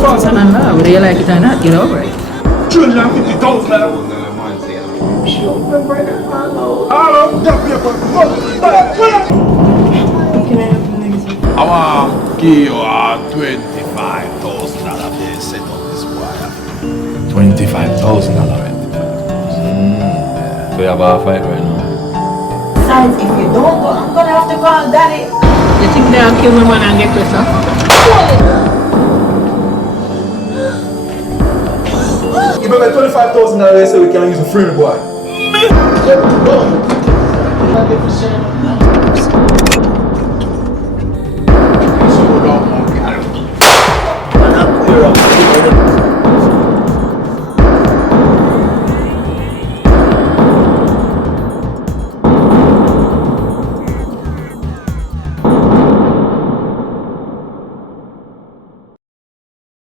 Sananda, Uriela Kitana, get over it. I want give you $25,000 to set up this wire. $25,000. So you have a fight right now. Besides, if you don't go, I'm gonna have to call daddy. You think they'll kill my man and get closer? Give me $25,000 so we can use a free boy. So don't monkey.